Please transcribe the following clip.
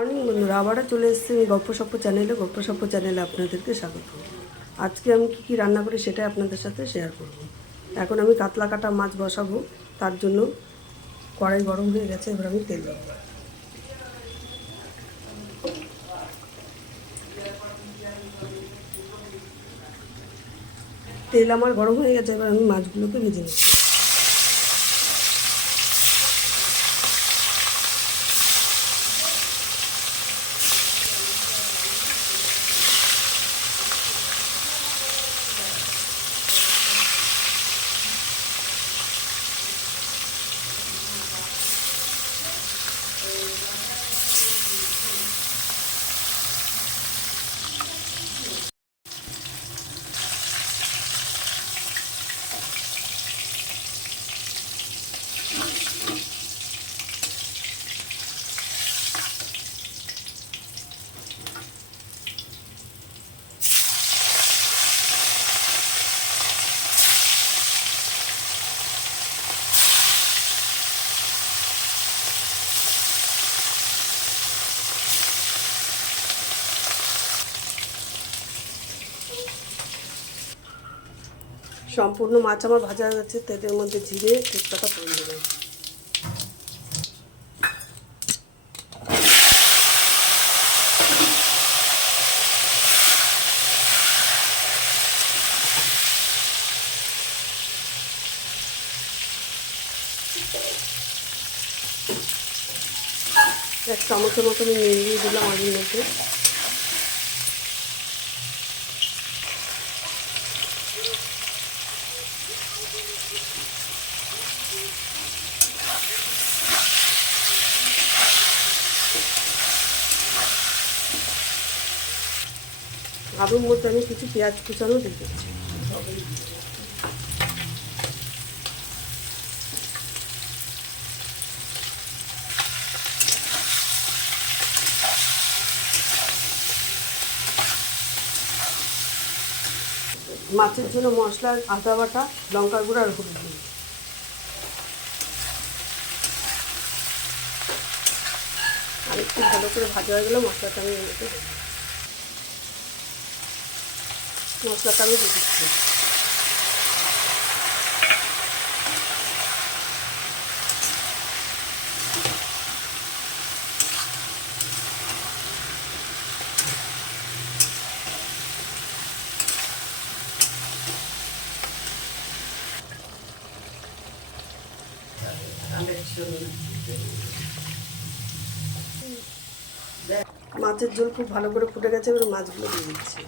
Morning বন্ধুরা, আবারও চলে এসেছি গল্প সপ্প চ্যানেলে আপনাদেরকে স্বাগত। আজকে আমি কী রান্না করি সেটাই আপনাদের সাথে শেয়ার করব। এখন আমি কাতলা কাটা মাছ বসাবো, তার জন্য কড়াই গরম হয়ে গেছে। এবার আমি তেল দেবো। তেল আমার গরম হয়ে গেছে, এবার আমি মাছগুলোকে ভেজে নিচ্ছি। সম্পূর্ণ মাছ আমার ভাজা হয়ে গেছে। তেলের মধ্যে জিরে তেজপাতা ফোড়ন দেবেন। এক চামচের মতো আমি নুন দিয়ে দিলাম আলুর মধ্যে। আলুর মধ্যে আমি কিছু পেঁয়াজ কুচানো দিয়ে দিচ্ছি। মাছের জন্য মশলা, আদা বাটা, লঙ্কার গুঁড়ো আর হলুদ দিই। আর একটু ভালো করে ভাজা হয়ে গেলে মশলাটা আমি দিয়ে দিচ্ছি। মাছের ঝোল খুব ভালো করে ফুটে গেছে, এবার মাছগুলো দিয়ে দিচ্ছি।